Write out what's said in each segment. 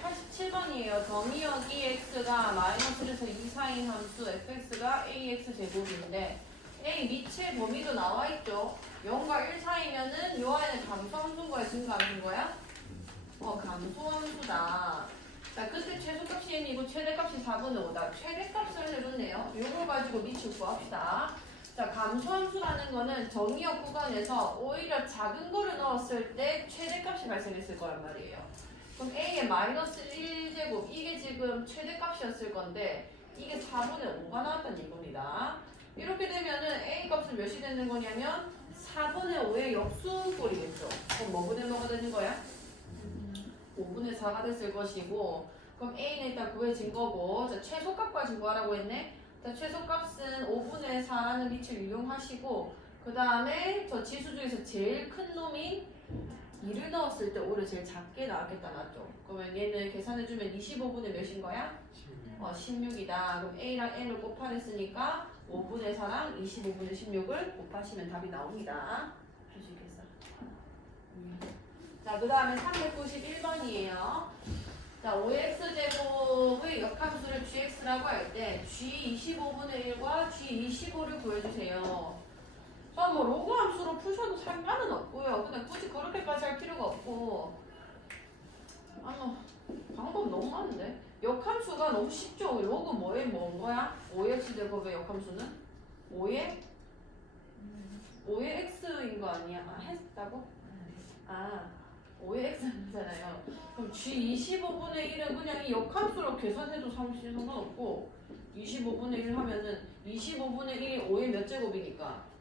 387번이에요. 점이역 EX가 마이너스 1에서 2 사인 함수 fx가 ax 제곱인데 a 밑에 범위도 나와 있죠. 0과 1 사이면은 요 안에 감소함수인 거야, 증가함수인 거야? 어, 감소함수다. 자, 그때 최소값이 n이고 최대값이 4분의 5다. 최대값을 해줬네요. 요걸 가지고 밑을 구합시다. 자, 감소함수라는 거는 정의역 구간에서 오히려 작은 거를 넣었을 때 최대값이 발생했을 거란 말이에요. 그럼 a의 마이너스 1제곱 이게 지금 최대값이었을 건데 이게 4분의 5가 나왔다는 얘기입니다. 이렇게 되면은 a 값은 몇이 되는 거냐면 4분의 5의 역수꼴이겠죠. 그럼 뭐분의 뭐가 되는 거야? 5분의 4가 됐을 것이고 그럼 a는 일단 구해진 거고 자, 최소값까지 구하라고 했네. 자, 최소값은 5분의 4라는 빛을 이용하시고 그 다음에 저 지수 중에서 제일 큰 놈이 2를 넣었을 때 오히려 제일 작게 나왔겠다 맞죠? 그러면 얘는 계산해주면 25분의 몇인 거야? 어, 16이다. 그럼 A랑 N을 곱하랬으니까 5분의 4랑 25분의 16을 곱하시면 답이 나옵니다. 할 수 있겠어? 음. 자, 그 다음에 391번이에요. 자, 5x제곱의 역함수를 gx라고 할 때 g 25분의 1과 g 25를 구해주세요. 자, 뭐 로그 함수로 푸셔도 상관은 없고요. 근데 굳이 그렇게까지 할 필요가 없고 아, 뭐 방법 너무 많은데 역함수가 너무 쉽죠. 로그 뭐에 뭔 거야? 5x제곱의 역함수는 5의 5의 x인 거 아니야? 아, 했다고? 아, 5의 x잖아요. 그럼 g 25분의 1은 그냥 이 역함수로 계산해도 상관없고 25분의 1 하면은 25분의 1이 5의 몇 제곱이니까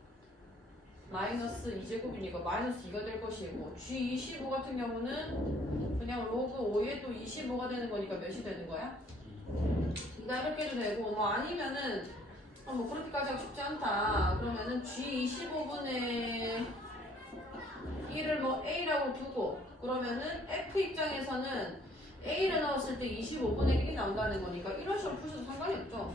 마이너스 2제곱이니까 마이너스 2가 될 것이고 G25 같은 경우는 그냥 로그 5에 또 25가 되는 거니까 몇이 되는 거야? 2가 이렇게 해도 되고 뭐 아니면은 어, 뭐 그렇게까지 하고 싶지 않다. 그러면은 G25분의 1을 뭐 A라고 두고 그러면은 F 입장에서는 A를 넣었을 때 25분의 1이 나온다는 거니까 이런 식으로 푸셔도 상관이 없죠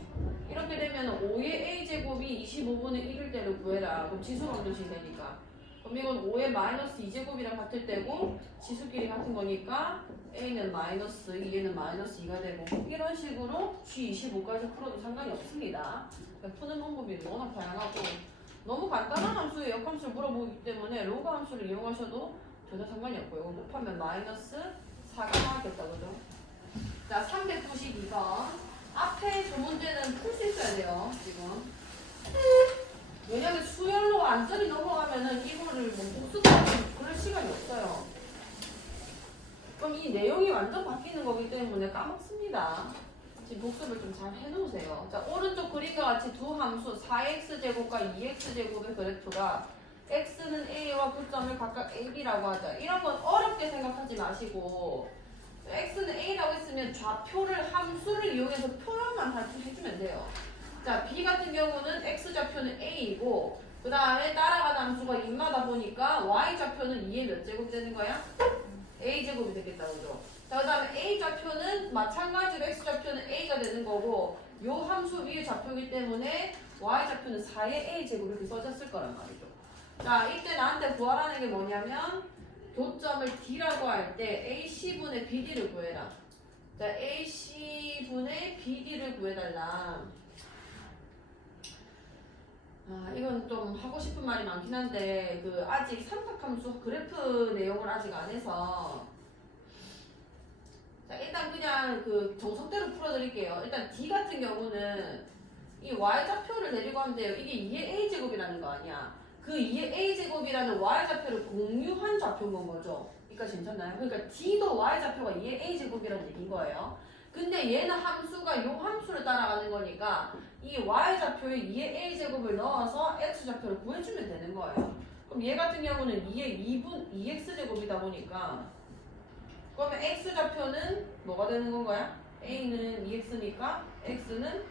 이렇게 되면 5의 a제곱이 25분의 1일 때를 구해라. 그럼 지수방정식이 되니까. 그럼 이건 5의 마이너스 2제곱이랑 같을 때고 지수끼리 같은 거니까 a는 마이너스 2, 얘는 마이너스 2가 되고 이런 식으로 g25까지 풀어도 상관이 없습니다. 푸는 방법이 워낙 다양하고 너무 간단한 함수의 역함수를 물어보기 때문에 로그 함수를 이용하셔도 전혀 상관이 없고요. 곱하면 마이너스 4가 나왔겠다 그죠? 자 392번 앞에 두 문제는 풀 돼요, 지금. 왜냐면 수열로 완전히 넘어가면은 이거를 뭐 복습하는 그럴 시간이 없어요. 그럼 이 내용이 완전 바뀌는 거기 때문에 까먹습니다. 지금 복습을 좀 잘 해놓으세요. 자, 오른쪽 그림과 같이 두 함수 4x제곱과 2x제곱의 그래프가 x는 a와 교점을 각각 a, b라고 하자. 이런 건 어렵게 생각하지 마시고 x는 a라고 했으면 좌표를 함수를 이용해서 표현만 할- 해주면 돼요. 자, b 같은 경우는 x 좌표는 a이고 그 다음에 따라가는 함수가 2마다 보니까 y 좌표는 2의 몇 제곱이 되는 거야? a 제곱이 되겠다 그죠? 자, 그 다음에 a 좌표는 마찬가지로 x 좌표는 a가 되는 거고 요 함수 위의 좌표이기 때문에 y 좌표는 4의 a 제곱 이렇게 써졌을 거란 말이죠. 자, 이때 나한테 구하라는 게 뭐냐면 교점을 D라고 할 때 AC분의 BD를 구해라. 자, AC분의 BD를 구해달라. 아, 이건 좀 하고 싶은 말이 많긴 한데, 그, 아직 삼각함수 그래프 내용을 아직 안 해서. 자, 일단 그냥 그 정석대로 풀어드릴게요. 일단 D 같은 경우는 이 Y좌표를 내리고 하면 돼요. 이게 2의 A제곱이라는 거 아니야. 그 2의 a제곱이라는 y좌표를 공유한 좌표인 건 거죠. 그러니까 괜찮나요? 그러니까 d도 y좌표가 2의 a제곱이라는 얘기인 거예요. 근데 얘는 함수가 요 함수를 따라가는 거니까 이 y좌표에 2의 a제곱을 넣어서 x좌표를 구해주면 되는 거예요. 그럼 얘 같은 경우는 2의 2분 2x제곱이다 보니까 그러면 x좌표는 뭐가 되는 건가요? a는 2x니까 x는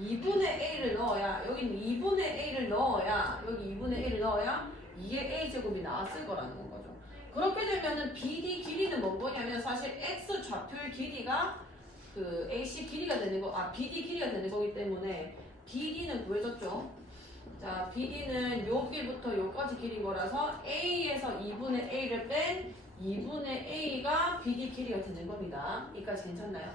2분의 a를 넣어야 여기는 2분의 a를 넣어야 여기 2분의 a를 넣어야 2의 a 제곱이 나왔을 거라는 건 거죠. 그렇게 되면은 BD 길이는 뭔 거냐면 사실 x 좌표의 길이가 그 AC 길이가 되는 거, 아 BD 길이가 되는 거기 때문에 BD는 구해졌죠. 자, BD는 여기부터 여기까지 길인 거라서 A에서 2분의 A를 뺀 2분의 a가 bd 길이가 되는 겁니다. 이까지 괜찮나요?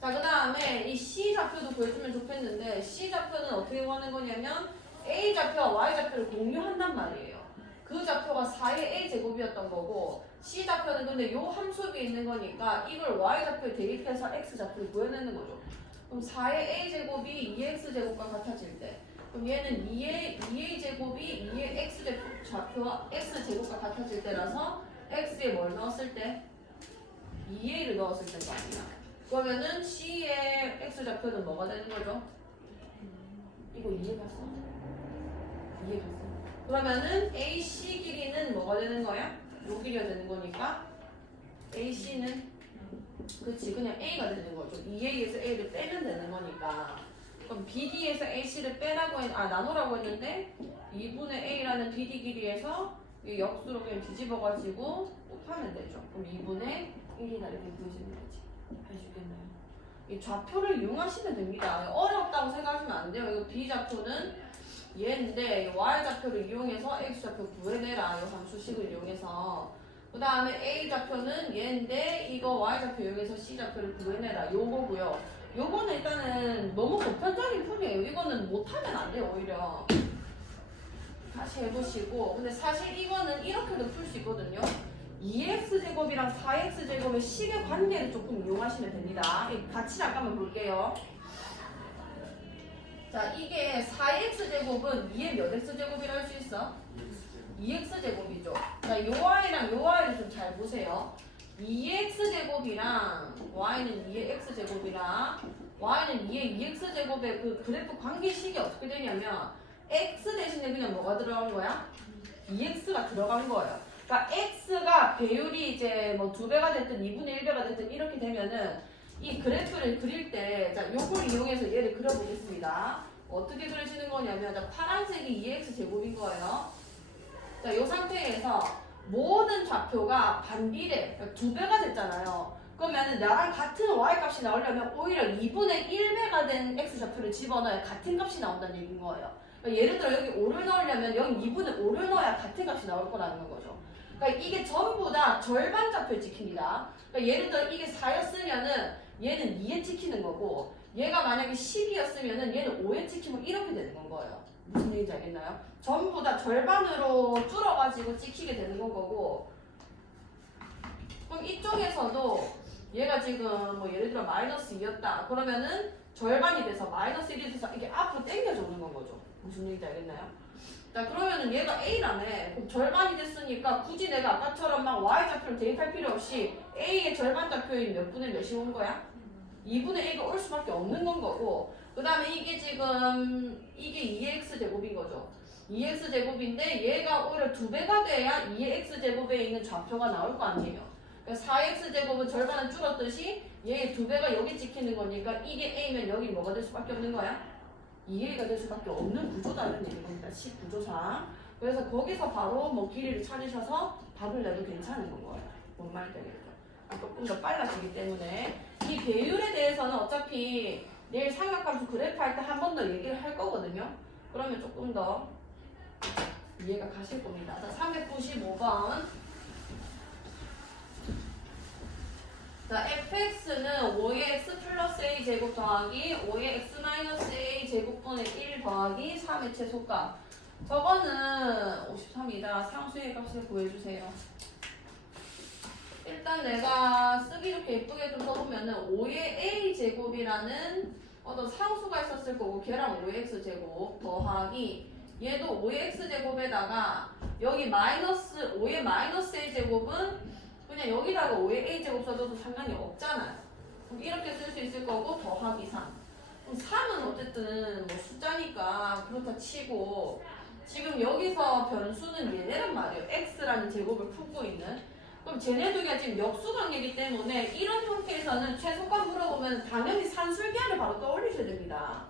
자, 그 다음에 이 c 좌표도 구해주면 좋겠는데 c 좌표는 어떻게 구하는 거냐면 a 좌표와 y 좌표를 공유한단 말이에요. 그 좌표가 4의 a 제곱이었던 거고 c 좌표는 근데 요 함수에 있는 거니까 이걸 y 좌표에 대입해서 x 좌표를 구해내는 거죠. 그럼 4의 a 제곱이 2x 제곱과 같아질 때 그럼 얘는 2의 2a 제곱이 2의 x 좌표와 x 제곱과 같아질 때라서 x에 뭘 넣었을 때 2a를 넣었을 때가 아니야. 그러면은 c의 x 좌표는 뭐가 되는 거죠? 이거 이해 갔어? 이해 갔어? 그러면은 AC 길이는 뭐가 되는 거야? 요 길이가 되는 거니까 AC는 그치 그냥 A가 되는 거죠. 2A에서 A를 빼면 되는 거니까 그럼 BD에서 AC를 빼라고 했, 아 나누라고 했는데 2분의 A라는 DD 길이에서 이 역수로 그냥 뒤집어가지고 곱하면 되죠. 그럼 2분의 1이다 이렇게 보여지는 거지. 해주겠나요? 이 좌표를 이용하시면 됩니다. 어렵다고 생각하시면 안 돼요. 이거 B 좌표는 얘인데 이 y 좌표를 이용해서 x 좌표 구해내라. 이 함수식을 이용해서 그 다음에 a 좌표는 얘인데 이거 y 좌표 이용해서 c 좌표를 구해내라. 요거고요. 요거는 일단은 너무 보편적인 풀이에요. 이거는 못하면 안 돼요 오히려. 다시 해보시고 근데 사실 이거는 이렇게도 풀 수 있거든요. 2x 제곱이랑 4x 제곱의 식의 관계를 조금 이용하시면 됩니다. 이 같이 잠깐만 볼게요. 자, 이게 4x 제곱은 2의 몇 x 제곱이라 할 수 있어? 2x 제곱이죠. 자, 요 y랑 요 y를 좀 잘 보세요. 2x 제곱이랑 y는 2의 x 제곱이랑 y는 2의 2x 제곱의 그 그래프 관계식이 어떻게 되냐면 x 대신에 그냥 뭐가 들어간 거야? 2x가 들어간 거예요. 그러니까 x가 배율이 이제 뭐 두 배가 됐든 2분의 1배가 됐든 이렇게 되면은 이 그래프를 그릴 때, 자, 요걸 이용해서 얘를 그려보겠습니다. 어떻게 그려지는 거냐면, 자, 파란색이 2x 제곱인 거예요. 자, 요 상태에서 모든 좌표가 반비례, 그러니까 두 배가 됐잖아요. 그러면은 나랑 같은 y 값이 나오려면 오히려 2분의 1배가 된 x 좌표를 집어넣어야 같은 값이 나온다는 얘기인 거예요. 그러니까 예를 들어 여기 5를 넣으려면 여기 2분의 5를 넣어야 같은 값이 나올 거라는 거죠. 그러니까 이게 전부 다 절반 좌표에 찍힙니다. 그러니까 예를 들어 이게 4였으면은 얘는 2에 찍히는 거고 얘가 만약에 10이었으면은 얘는 5에 찍히면 이렇게 되는 건 거예요. 무슨 얘기인지 알겠나요? 전부 다 절반으로 줄어가지고 찍히게 되는 건 거고 그럼 이쪽에서도 얘가 지금 뭐 예를 들어 마이너스 2였다 그러면은 절반이 돼서 마이너스 1이 돼서 이게 앞으로 당겨져 오는 건 거죠. 무슨 얘기인지 알겠나요? 자 그러면은 얘가 A라네 그럼 절반이 됐으니까 굳이 내가 아까처럼 막 Y 좌표를 대입할 필요 없이 A의 절반 좌표인 몇 분의 몇이 온 거야? 2분의 A가 올 수밖에 없는 건 거고 그 다음에 이게 지금 이게 2x 제곱인 거죠 2x 제곱인데 얘가 오히려 두 배가 돼야 2x 제곱에 있는 좌표가 나올 거 아니에요 그러니까 4x 제곱은 절반은 줄었듯이 얘의 두 배가 여기 찍히는 거니까 이게 A면 여기 뭐가 될 수밖에 없는 거야? 2A가 될 수밖에 없는 구조다는 얘기입니다. 식 구조상. 그래서 거기서 바로 뭐 길이를 찾으셔서 답을 내도 괜찮은 건 거예요. 뭔 말인지 알겠죠? 아, 조금 더 빨라지기 때문에 이 배율에 대해서는 어차피 내일 삼각함수 그래프 할 때 한 번 더 얘기를 할 거거든요. 그러면 조금 더 이해가 가실 겁니다. 자, 395번. 자, fx는 5의 x 플러스 a 제곱 더하기 5의 x 마이너스 a 제곱분의 1 더하기 3의 최소값. 저거는 53이다. 상수의 값을 구해주세요. 일단 내가 쓰기 좋게 예쁘게 좀 써보면은 5의 a 제곱이라는 어떤 상수가 있었을 거고 걔랑 5의 x 제곱 더하기 얘도 5의 x 제곱에다가 여기 마이너스 5의 마이너스 a 제곱은 그냥 여기다가 5의 a 제곱 써도 상관이 없잖아요. 그럼 이렇게 쓸 수 있을 거고 더하기 3. 그럼 3은 어쨌든 뭐 숫자니까 그렇다 치고 지금 여기서 변수는 얘네란 말이에요. x라는 제곱을 품고 있는. 그럼 쟤네 두 개가 지금 역수관계이기 때문에 이런 형태에서는 최소값 물어보면 당연히 산술기하를 바로 떠올리셔야 됩니다.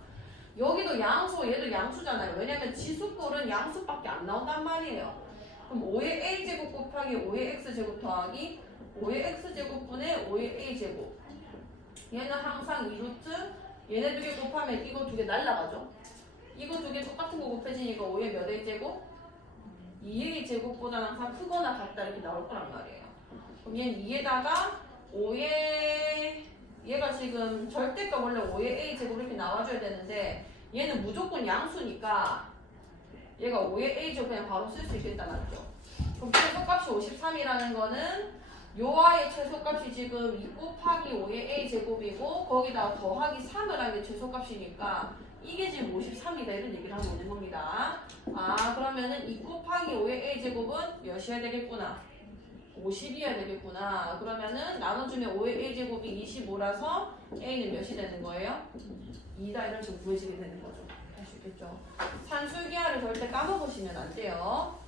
여기도 양수, 얘도 양수잖아요. 왜냐면 지수꼴은 양수밖에 안 나온단 말이에요. 그럼 5의 a제곱 곱하기 5의 x제곱 더하기 5의 x제곱분의 5의 a제곱. 얘는 항상 2루트 얘네 두 개 곱하면 이거 두 개 날라가죠? 이거 두 개 똑같은 거 곱해지니까 5의 몇 a제곱? 2의 제곱보다 항상 크거나 같다 이렇게 나올 거란 말이에요. 그럼 얘는 2에다가 5의 얘가 지금 절대값 원래 5의 a 제곱 이렇게 나와줘야 되는데 얘는 무조건 양수니까 얘가 5의 a 제곱 그냥 바로 쓸 수 있겠다 맞죠? 그럼 최소값이 53이라는 거는 요아의 최소값이 지금 2 곱하기 5의 a 제곱이고 거기다가 더하기 3을 한게 최소값이니까 이게 지금 53이다 이런 얘기를 하고 있는 겁니다. 아 그러면은 2 곱하기 5의 a 제곱은 몇이어야 되겠구나? 50이어야 되겠구나. 그러면은 나눠주면 5의 a 제곱이 25라서 a는 몇이 되는 거예요? 2다 이런 식으로 구해지게 되는 거죠. 있겠죠. 산술기하를 절대 까먹으시면 안 돼요.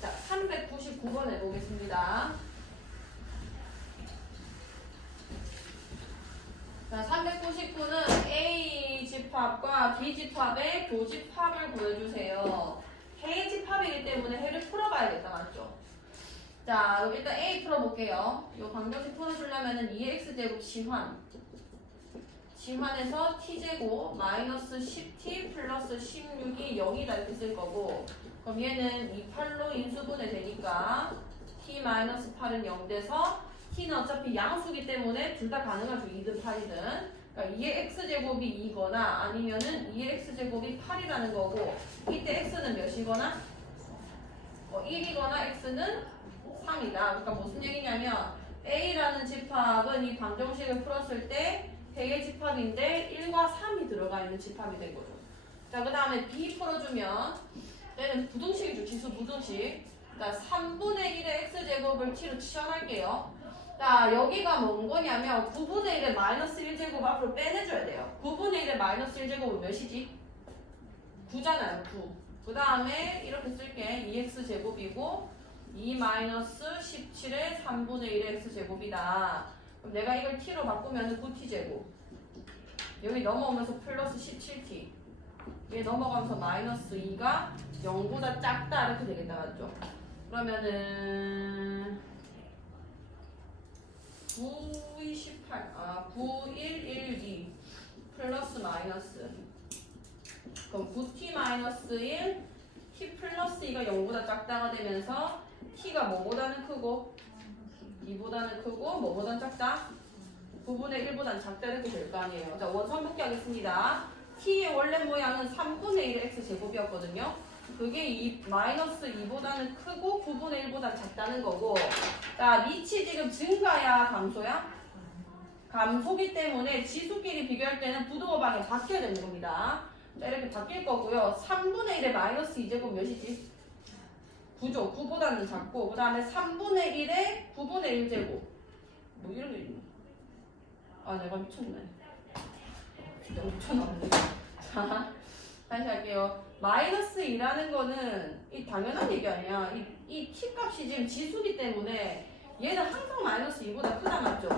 자, 399번 해보겠습니다. 자, 399는 A 집합과 B 집합의 교집합을 구해주세요. 해 집합이기 때문에 해를 풀어봐야겠다, 맞죠? 자, 일단 A 풀어볼게요. 이 방정식 풀어주려면은 2x제곱 시환. 시환에서 t제곱 마이너스 10t 플러스 16이 0이다 이렇게 쓸 거고 그럼 얘는 2, 8로 인수분해 되니까 t 마이너스 8은 0 돼서 t는 어차피 양수기 때문에 둘 다 가능하죠. 2든 8이든. 그러니까 2의 x제곱이 2거나 아니면은 2의 x제곱이 8이라는 거고 이때 x는 몇이거나 어, 1이거나 x는 3이다. 그러니까 무슨 얘기냐면 a라는 집합은 이 방정식을 풀었을 때 대의 집합인데 1과 3이 들어가 있는 집합이 된 거죠. 자, 그 다음에 b 풀어주면 얘는 부등식이죠. 지수 부등식. 자, 3분의 1의 x제곱을 t로 치환할게요. 자, 여기가 뭔 거냐면 9분의 1의 마이너스 1제곱 앞으로 빼내줘야 돼요. 9분의 1의 마이너스 1제곱은 몇이지? 9잖아요, 9. 그 다음에 이렇게 쓸게. 2x제곱이고 2 마이너스 17의 3분의 1의 x제곱이다. 그럼 내가 이걸 t로 바꾸면 9t제곱. 여기 넘어오면서 플러스 17t. 얘 넘어가면서 마이너스 2가 0보다 작다 이렇게 되겠다 맞죠? 그러면은 9, 28, 아, 9, 1, 1, 2 플러스 마이너스 그럼 9t 마이너스 1 t 플러스 2가 0보다 작다가 되면서 t가 뭐보다는 크고 2보다는 크고 뭐보다는 작다? 9분의 1보다는 작다 이렇게 될 거 아니에요 자 원선 복귀하겠습니다 t의 원래 모양은 3분의 1의 x제곱이었거든요 그게 이 마이너스 2보다는 크고 9분의 1보다 작다는 거고 자 밑이 지금 증가야 감소야? 감소기 때문에 지수끼리 비교할 때는 부등호 방향 바뀌어야 되는 겁니다 자 이렇게 바뀔 거고요 3분의 1의 마이너스 2제곱 몇이지? 9죠 9보다는 작고 그 다음에 3분의 1의 9분의 1제곱 뭐 이런 게 있네 아 내가 미쳤네 진짜 미쳤나보네 자 다시 할게요 마이너스 2라는 거는 이 당연한 얘기 아니야. 이, 이 t값이 지금 지수기 때문에 얘는 항상 마이너스 2보다 크다 맞죠?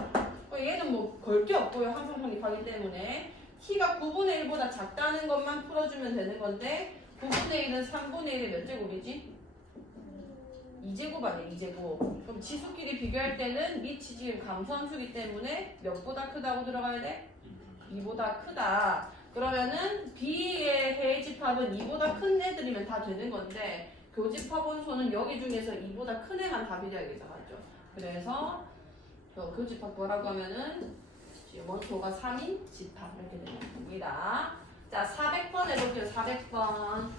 어, 얘는 뭐 걸 게 없고요. 항상 성립하기 때문에 t가 9분의 1보다 작다는 것만 풀어주면 되는 건데 9분의 1은 3분의 1의 몇 제곱이지? 2제곱 아니야 2제곱 그럼 지수끼리 비교할 때는 밑이 지금 감소함수기 때문에 몇보다 크다고 들어가야 돼? 2보다 크다 그러면은 B의 해의 집합은 2보다 큰 애들이면 다 되는 건데 교집합 원소는 여기 중에서 2보다 큰 애만 답이 되야겠죠 맞죠? 그래서 저 교집합 뭐라고 하면은 원소가 3인 집합 이렇게 되는 겁니다. 자 400번 해볼게요 400번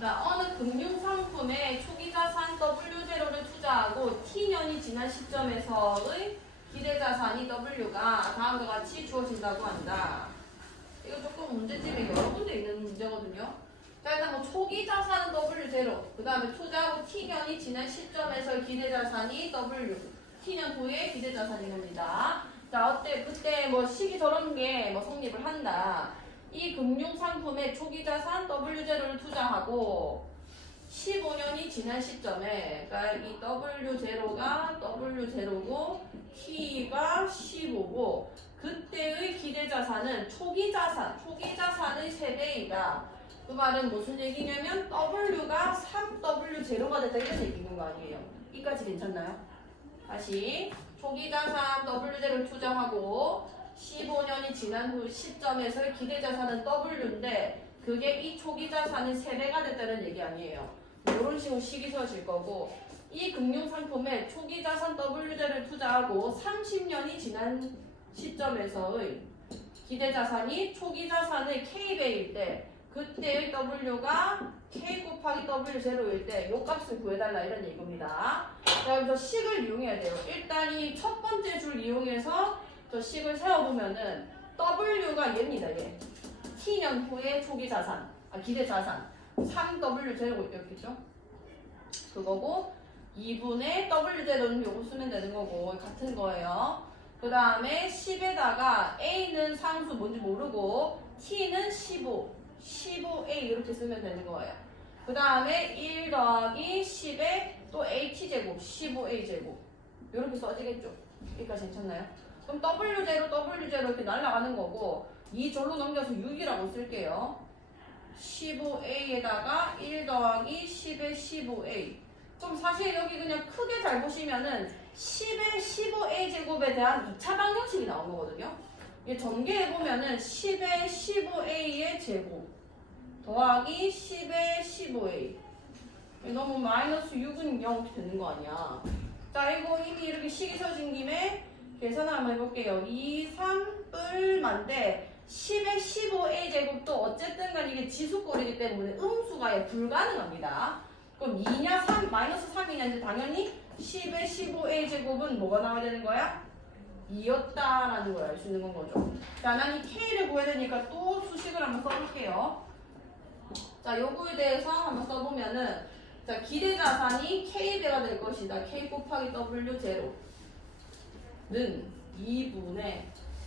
자, 어느 금융상품에 초기자산 W0를 투자하고 T년이 지난 시점에서의 기대자산이 W가 다음과 같이 주어진다고 한다. 이거 조금 문제집이 여러 군데 있는 문제거든요. 자, 일단 뭐 초기자산은 W0, 그 다음에 투자하고 T년이 지난 시점에서의 기대자산이 W, T년 후에 기대자산인 겁니다. 자, 어때? 그때 뭐 시기 저런 게 뭐 성립을 한다. 이 금융상품에 초기자산 W0를 투자하고 15년이 지난 시점에 그러니까 이 W0가 W0고 T가 15고 그때의 기대자산은 초기자산, 초기자산의 3배이다. 그 말은 무슨 얘기냐면 W가 3W0가 됐다 이런 얘기인 거 아니에요. 이까지 괜찮나요? 다시 초기자산 W0를 투자하고 15년이 지난 후 시점에서의 기대자산은 W인데 그게 이 초기 자산의 3배가 됐다는 얘기 아니에요. 이런 식으로 세워질 거고 이 금융상품에 초기 자산 WZ를 투자하고 30년이 지난 시점에서의 기대 자산이 초기 자산의 K배일 때 그때의 W가 K 곱하기 W 제로일 때 요 값을 구해달라 이런 얘기입니다. 자, 그래서 식을 이용해야 돼요. 일단 이 첫 번째 줄 이용해서 저 식을 세워보면은 W가 얘입니다, 얘. T년 후에 초기 자산, 아, 기대 자산. 3W 제로였겠죠? 그거고, 2분의 W 제로는 요거 쓰면 되는 거고, 같은 거예요. 그 다음에 10에다가 A는 상수 뭔지 모르고, T는 15, 15A 이렇게 쓰면 되는 거예요. 그 다음에 1 더하기 10에 또 AT제곱, 15A제곱. 이렇게 써지겠죠? 여기까지 괜찮나요? 그럼 W0, W0 이렇게 날아가는 거고 이 절로 넘겨서 6이라고 쓸게요. 15A에다가 1 더하기 10의 15A. 그럼 사실 여기 그냥 크게 잘 보시면은 10의 15A 제곱에 대한 2차 방정식이 나온 거거든요. 이게 전개해 보면은 10의 15A의 제곱 더하기 10의 15A. 너무 마이너스 6은 0 이렇게 되는 거 아니야. 자, 이거 이미 이렇게 식이 서진 김에 계산을 한번 해볼게요. 2, 3, 뿔만데 10의 15a 제곱도 어쨌든 간 이게 지수꼴이기 때문에 음수가 불가능합니다. 그럼 2냐 3, 마이너스 3이냐 이제 당연히 10의 15a 제곱은 뭐가 나와야 되는 거야? 2였다라는 걸 알 수 있는 건 거죠. 자, 난 이 k를 구해야 되니까 또 수식을 한번 써볼게요. 자, 요거에 대해서 한번 써보면은 자, 기대 자산이 k배가 될 것이다. k 곱하기 w 제로. 는 2분의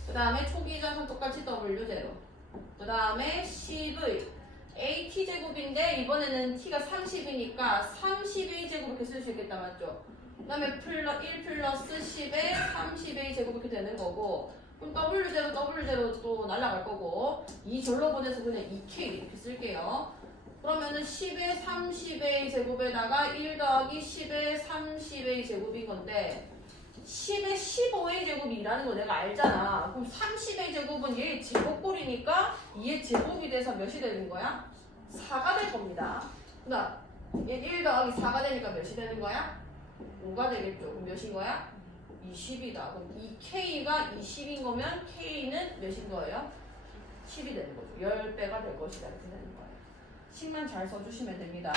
그 다음에 초기 자산 똑같이 W0 그 다음에 10의 AT 제곱인데 이번에는 T가 30이니까 30A 제곱 이렇게 쓸 수 있겠다 맞죠? 그 다음에 플러, 1 플러스 10에 30A 제곱 이렇게 되는 거고 그럼 W0 W0 또 날라갈 거고 이 절로 보내서 그냥 2K 이렇게 쓸게요 그러면은 10의 30A 제곱에다가 1 더하기 10의 30A 제곱인 건데 10의 15의 제곱이라는 거 내가 알잖아. 그럼 30의 제곱은 얘의 제곱꼴이니까 얘의 제곱이 돼서 몇이 되는 거야? 4가 될 겁니다. 그다음 얘1 더하기 4가 되니까 몇이 되는 거야? 5가 되겠죠. 그럼 몇인 거야? 20이다. 그럼 이 K가 20인 거면 K는 몇인 거예요? 10이 되는 거죠. 10배가 될 것이다. 이렇게 되는 거예요. 식만 잘 써주시면 됩니다.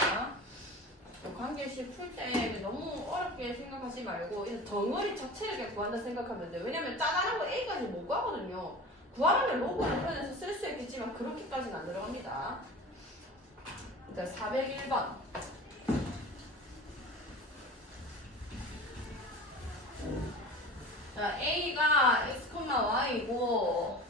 관계식 풀때 너무 어렵게 생각하지 말고 이 덩어리 자체를 그냥 구한다 생각하면 돼요. 왜냐면 짜다라고 A까지 못 가거든요. 구하려면 로그를 표현해서 쓸 수 있겠지만 그렇게까지는 안 들어갑니다. 자, 401번. 자, A가 x, y고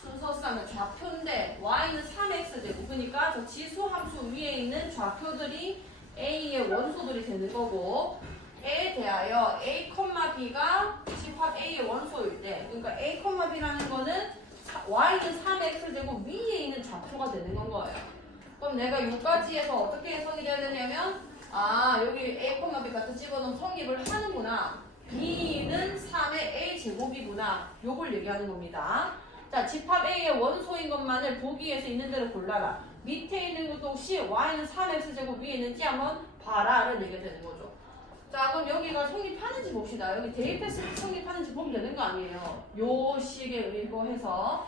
순서상은 좌표인데 y는 3x 제곱 그러니까 저 지수 함수 위에 있는 좌표들이 A의 원소들이 되는 거고 A에 대하여 A, B가 집합 A의 원소일 때 그러니까 A, B라는 거는 사- Y는 3X 제곱 위에 있는 좌표가 되는 건 거예요. 그럼 내가 여기까지에서 어떻게 해석이 돼야 되냐면 아 여기 A, B 같은 집어넣으면 성립을 하는구나. B는 3의 A 제곱이구나. 요걸 얘기하는 겁니다. 자 집합 A의 원소인 것만을 보기 위해서 있는 대로 골라라. 밑에 있는 것도 혹시 y는 3x 제곱 위에 있는지 한번 봐라 라는 얘기가 되는 거죠. 자 그럼 여기가 성립하는지 봅시다. 여기 때 성립하는지 보면 되는 거 아니에요. 요 식에 의거해서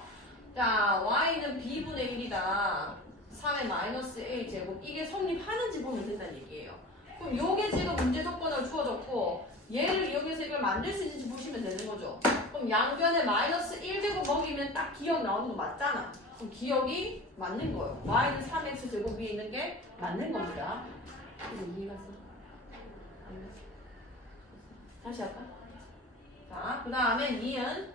자 y는 b분의 1이다. 3의 마이너스 a 제곱 이게 성립하는지 보면 된다는 얘기예요. 그럼 요게 지금 문제 조건을 주어졌고 얘를 이용해서 이걸 만들 수 있는지 보시면 되는 거죠. 그럼 양변에 마이너스 1제곱 먹이면 딱 기억 나오는 거 맞잖아. 그럼 기억이 맞는 거예요. y는 3x 제곱 위에 있는 게 맞는 겁니다. 이거 이해가 갔어? 안 갔어? 다시 할까? 자, 그 다음에 2은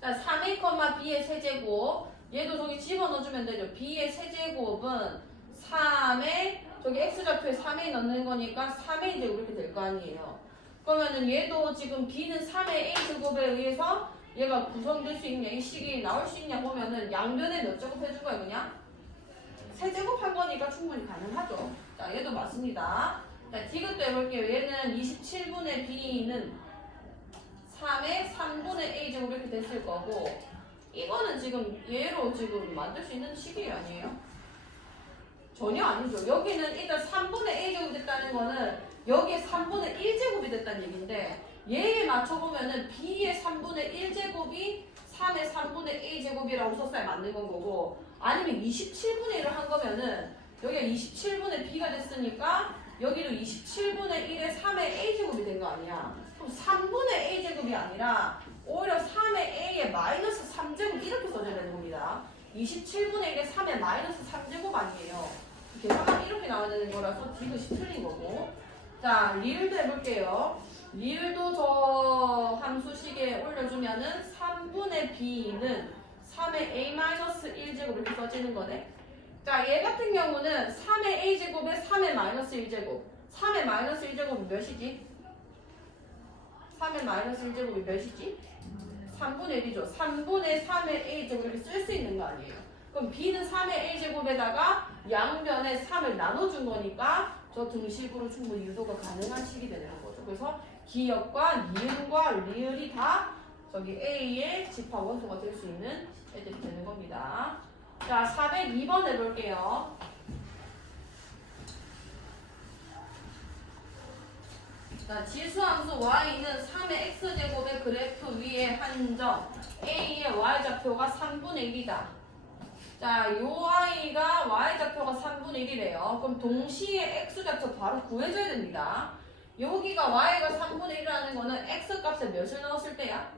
자, 3a, b의 세제곱 얘도 저기 집어넣어주면 되죠. b의 세제곱은 3에 저기 x좌표에 3a 넣는 거니까 3a 제곱 이렇게 될 거 아니에요. 그러면은 얘도 지금 b는 3의 a 제곱에 의해서 얘가 구성될 수 있냐, 이 식이 나올 수 있냐 보면은 양변에 몇 제곱 해준 거야, 그냥? 세 제곱 한 거니까 충분히 가능하죠. 자, 얘도 맞습니다. 자, 디귿도 해볼게요. 얘는 27분의 b는 3의 3분의 a 제곱 이렇게 됐을 거고, 이거는 지금 얘로 지금 만들 수 있는 식이 아니에요? 전혀 아니죠. 여기는 일단 3분의 a제곱이 됐다는 거는 여기에 3분의 1 제곱이 됐다는 얘기인데 얘에 맞춰보면은 b의 3분의 1제곱이 3의 3분의 a제곱이라고 썼어야 맞는 건 거고 아니면 27분의 1을 한 거면은 여기가 27분의 b가 됐으니까 여기도 27분의 1의 3의 a제곱이 된 거 아니야. 그럼 3분의 a제곱이 아니라 오히려 3의 a의 마이너스 3제곱 이렇게 써줘야 되는 겁니다. 27분의 1의 3의 마이너스 3제곱 아니에요. 계산하면 이렇게 나와야 되는 거라서 디귿이 틀린 거고. 자, 리을도 해볼게요. 리을도 저 함수식에 올려주면은 3분의 b는 3의 a-1제곱 이렇게 써지는 거네. 자, 얘 같은 경우는 3의 a제곱에 3의 마이너스 1제곱. 3의 마이너스 1제곱이 몇이지? 3의 마이너스 1제곱이 몇이지? 3분의 1이죠. 3분의 3의 a제곱 이렇게 쓸 수 있는 거 아니에요. 그럼 b는 3의 a제곱에다가 양변에 3을 나눠준 거니까 저 등식으로 충분히 유도가 가능한 식이 되는 거죠. 그래서 기역과 니은과 리을이 다 저기 a의 집합 원소가 될 수 있는 애들이 되는 겁니다. 자, 402번 해볼게요. 자, 지수함수 y는 3의 x제곱의 그래프 위에 한 점 a의 y좌표가 3분의 1이다. 자, 요 y가 y좌표가 3분의 1이래요. 그럼 동시에 x좌표 바로 구해줘야 됩니다. 여기가 y가 3분의 1이라는 거는 x 값에 몇을 넣었을 때야?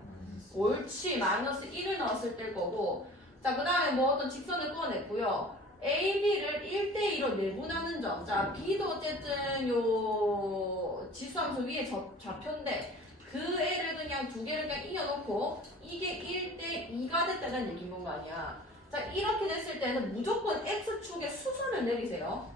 옳지, 마이너스 1을 넣었을 때일 거고 자, 그 다음에 뭐 어떤 직선을 그어냈고요. A, B를 1대2로 내분하는 점. 자, B도 어쨌든 요 지수함수 위에 저, 좌표인데 그 애를 그냥 두 개를 그냥 이어놓고 이게 1대2가 됐다는 얘기인 거 아니야. 자, 이렇게 됐을 때는 무조건 X축에 수선을 내리세요.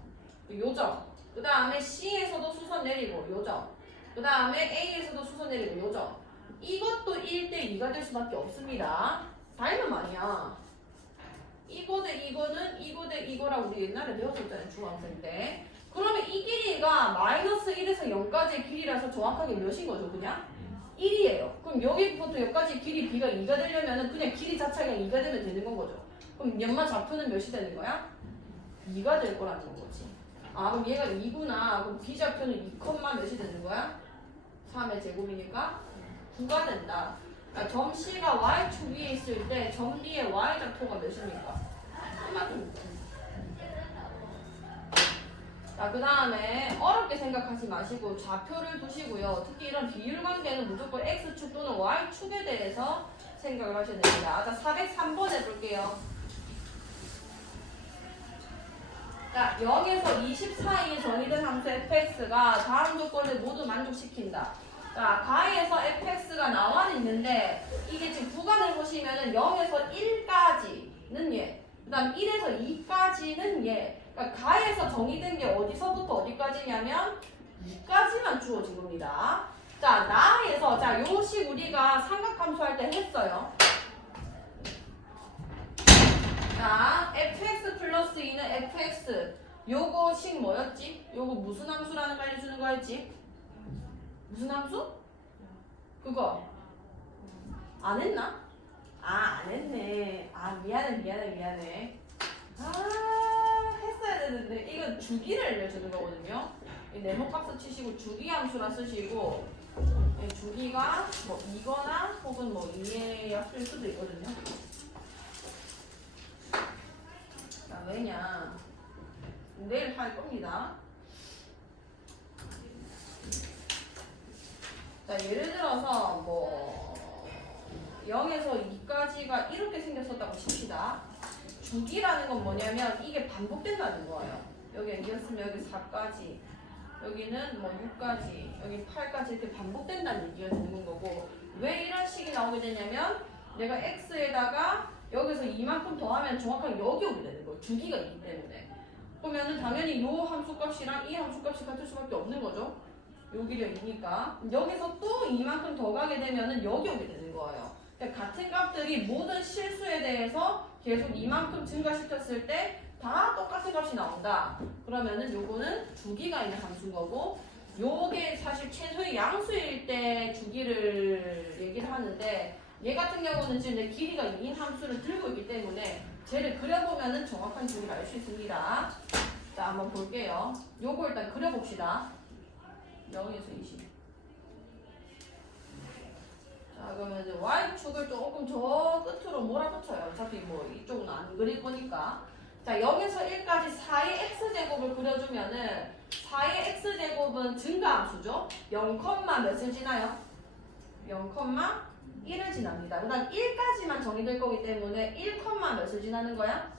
요 점. 그 다음에 C에서도 수선 내리고 요 점. 그 다음에 A에서도 수선 내리고 요 점. 이것도 1대2가 될 수밖에 없습니다. 닮은 말이야. 이거 대 이거는 이거 대 이거라고 우리 옛날에 배웠었잖아요 중학생 때 그러면 이 길이가 마이너스 1에서 0까지의 길이라서 정확하게 몇인 거죠 그냥? 1이에요 그럼 여기부터 여기까지 길이 b가 2가 되려면 그냥 길이 자체가 2가 되면 되는 건 거죠 그럼 연마 좌표는 몇이 되는 거야? 2가 될 거라는 거지 아 그럼 얘가 2구나 그럼 b 좌표는 2, 몇이 되는 거야? 3의 제곱이니까 9가 된다 그러니까 점 C가 Y축 위에 있을 때 점 D의 Y좌표가 몇입니까? 이만큼. 자, 그 다음에 어렵게 생각하지 마시고 좌표를 두시고요. 특히 이런 비율 관계는 무조건 X축 또는 Y축에 대해서 생각을 하셔야 됩니다. 자, 403번 해볼게요. 자, 0에서 20 사이에 정의된 함수 fx가 다음 조건을 모두 만족시킨다. 자, 가에서 fx가 나와 있는데 이게 지금 구간을 보시면은 0에서 1까지는 얘, 그다음 1에서 2까지는 얘. 그러니까 가에서 정의된 게 어디서부터 어디까지냐면 2까지만 주어진 겁니다. 자, 나에서 자, 요식 우리가 삼각함수 할 때 했어요. 자, fx 플러스 2는 fx. 요거 식 뭐였지? 요거 무슨 함수라는 거 알려주는 거였지? 무슨 함수? 그거 안 했나? 아, 안 했네. 아, 미안해, 미안해, 미안해. 아, 했어야 되는데. 이건 주기를 알려주는 거거든요. 이 네모값을 치시고 주기 함수라 쓰시고, 이 주기가 뭐 이거나 혹은 뭐 이해였을 수도 있거든요. 자, 왜냐. 내일 할 겁니다. 자, 예를 들어서 뭐 0에서 2까지가 이렇게 생겼었다고 칩시다. 주기라는 건 뭐냐면 이게 반복된다는 거예요. 여기 2였으면 여기 4까지, 여기는 뭐 6까지, 여기 8까지 이렇게 반복된다는 얘기가 되는 거고 왜 이런 식이 나오게 되냐면 내가 x에다가 여기서 이만큼 더하면 정확하게 여기 오게 되는 거예요. 주기가 있기 때문에. 그러면은 당연히 요 함수 값이랑 이 함수 값이 같을 수밖에 없는 거죠. 여기가 2니까 여기서 또 이만큼 더 가게 되면은 여기 오게 되는 거예요. 그러니까 같은 값들이 모든 실수에 대해서 계속 이만큼 증가시켰을 때 다 똑같은 값이 나온다. 그러면은 요거는 주기가 있는 함수인 거고 요게 사실 최소의 양수일 때 주기를 얘기를 하는데 얘 같은 경우는 지금 내 길이가 2인 함수를 들고 있기 때문에 쟤를 그려보면은 정확한 주기를 알 수 있습니다. 자, 한번 볼게요. 요거 일단 그려봅시다. 0에서 20. 자, 그러면 이제 Y축을 조금 저 끝으로 몰아붙여요. 어차피 뭐 이쪽은 안 그릴 거니까. 자, 0에서 1까지 4의 X제곱을 그려주면은 4의 X제곱은 증가함수죠? 0, 몇을 지나요? 0, 1을 지납니다. 그 다음 1까지만 정의될 거기 때문에 1, 몇을 지나는 거야?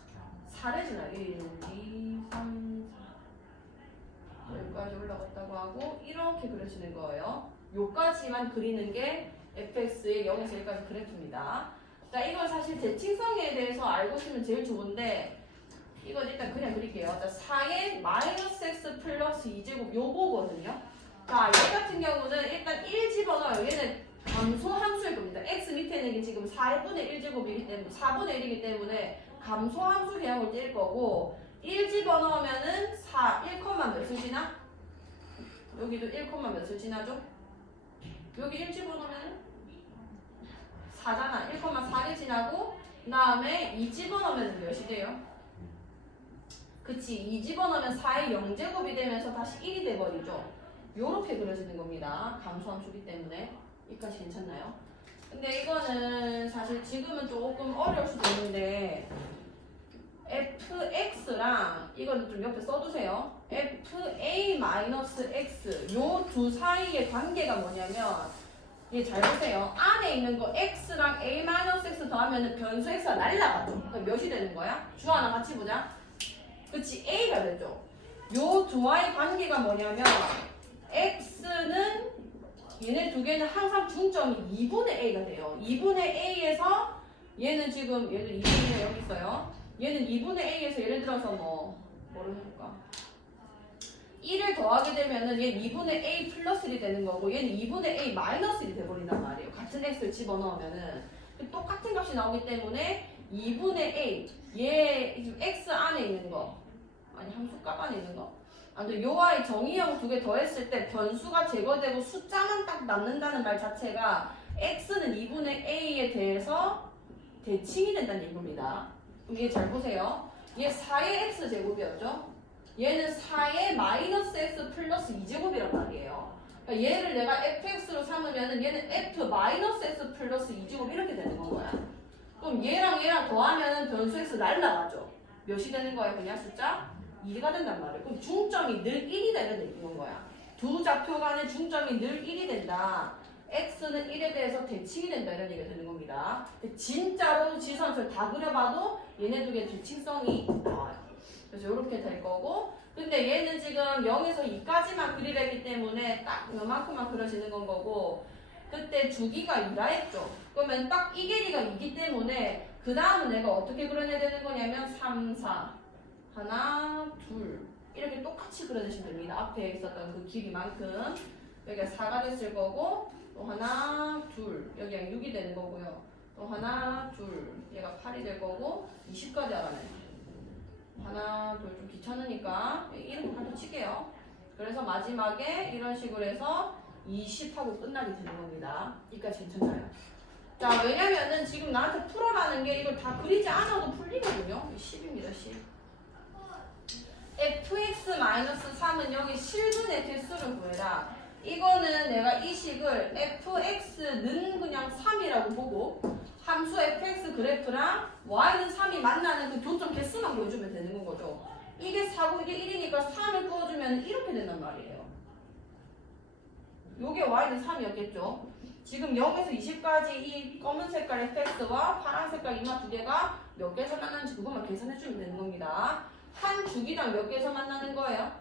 4를 지나요. 1, 2, 3, 4. 여기까지 올라갔다고 하고 이렇게 그려지는 거예요. 요까지만 그리는 게 fx의 0에서 1까지 그래프입니다. 자, 이건 사실 대칭성에 대해서 알고 있으면 제일 좋은데 이건 일단 그냥 그릴게요. 자, 4의 마이너스 x 플러스 2제곱 요거거든요. 자, 얘 같은 경우는 일단 1 집어넣어요. 얘는 감소 함수일 겁니다. x 밑에 있는 게 지금 4분의 1제곱이기 때문에 4분의 1이기 때문에 감소 함수 개형을 뗄 거고 1 집어넣으면은 4, 1, 몇을 지나? 여기도 1, 몇을 지나죠? 여기 1 집어넣으면은 4잖아. 1,4를 지나고 그 다음에 2 집어넣으면 몇이 돼요? 그치. 2 집어넣으면 4의 0제곱이 되면서 다시 1이 돼버리죠. 요렇게 그려지는 겁니다. 감소함수기 때문에. 여기까지 괜찮나요? 근데 이거는 사실 지금은 조금 어려울 수도 있는데 fx랑 이거는 좀 옆에 써두세요. fa-x 요 두 사이의 관계가 뭐냐면 얘잘 보세요. 안에 있는 거 x랑 a-x 더하면 변수 x가 날라가죠. 그럼 몇이 되는 거야? 주 하나 같이 보자. 그치 a가 되죠. 요 두와의 관계가 뭐냐면 x는 얘네 두 개는 항상 중점이 2분의 a가 돼요. 2분의 a에서 얘는 지금 얘는 2분의 여기 있어요. 얘는 2분의 a에서 예를 들어서 뭐 뭐를 해볼까? 1을 더하게 되면은 얘 2분의 a 플러스 1이 되는 거고 얘는 2분의 a 마이너스 1이 돼버린단 말이에요. 같은 x를 집어넣으면은 똑같은 값이 나오기 때문에 2분의 a 얘 지금 x 안에 있는 거 아니 함수값 안에 있는 거 아무튼 요와의 정의형 두 개 더했을 때 변수가 제거되고 숫자만 딱 남는다는 말 자체가 x는 2분의 a에 대해서 대칭이 된다는 얘기입니다. 얘잘 보세요. 얘 4의 x 제곱이었죠? 얘는 4의 마이너스 x 플러스 2제곱이란 말이에요. 그러니까 얘를 내가 fx로 삼으면은 얘는 f 마이너스 x 플러스 2제곱 이렇게 되는 건 거야. 그럼 얘랑 얘랑 더하면은 변수 x 날라가죠. 몇이 되는 거야 그냥 숫자? 2가 된단 말이에요. 그럼 중점이 늘 1이 되는 얘기인 거야. 두 좌표 간의 중점이 늘 1이 된다. x는 1에 대해서 대칭이 된다 이런 얘기가 되는 겁니다. 진짜로 지선을 다 그려봐도 얘네 두 개 대칭성이 나와요. 그래서 이렇게 될 거고 근데 얘는 지금 0에서 2까지만 그리려기 때문에 딱 이만큼만 그려지는 건 거고 그때 주기가 2라 했죠. 그러면 딱 이 길이가 2기 때문에 그 다음은 내가 어떻게 그려내야 되는 거냐면 3, 4 하나, 둘 이렇게 똑같이 그려주시면 됩니다. 앞에 있었던 그 길이만큼 여기가 4가 됐을 거고 또 하나, 둘 여기가 6이 되는 거고요. 또 하나, 둘 얘가 8이 될 거고 20까지 알아내. 하나, 둘 좀 귀찮으니까 이름 발표 칠게요. 그래서 마지막에 이런 식으로 해서 20하고 끝나게 되는 겁니다. 여기까지 괜찮나요? 자, 왜냐면은 지금 나한테 풀어라는 게 이걸 다 그리지 않아도 풀리거든요. 10입니다, 10. Fx-3은 여기 실분의 개수를 구해라. 이거는 내가 이 식을 fx는 그냥 3이라고 보고 함수 fx 그래프랑 y는 3이 만나는 그 교점 개수만 보여주면 되는 거죠. 이게 4고 이게 1이니까 3을 구워주면 이렇게 된단 말이에요. 요게 y는 3이었겠죠. 지금 0에서 20까지 이 검은 색깔 fx와 파란 색깔 이마 두 개가 몇 개에서 만나는지 그것만 계산해주면 되는 겁니다. 한 주기당 몇 개에서 만나는 거예요?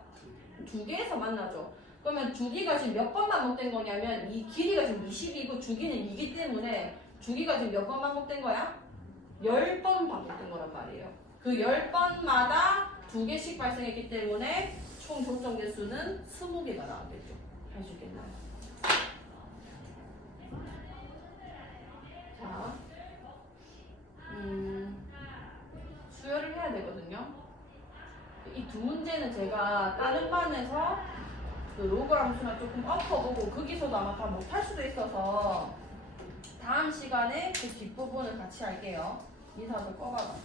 두 개에서 만나죠. 그러면 주기가 지금 몇 번 반복된 거냐면 이 길이가 지금 20이고 주기는 2기 때문에 주기가 지금 몇 번 반복된 거야? 10번 반복된 거란 말이에요. 그 10번마다 두 개씩 발생했기 때문에 총 조정 개수는 20개가 나왔겠죠. 할 수 있겠나요? 자, 음, 수열을 해야 되거든요. 이 두 문제는 제가 다른 반에서 그 로그 함수나 조금 엎어보고 거기서도 아마 다 못할 수도 있어서 다음 시간에 그 뒷부분을 같이 할게요. 이사도 꺼봐봐.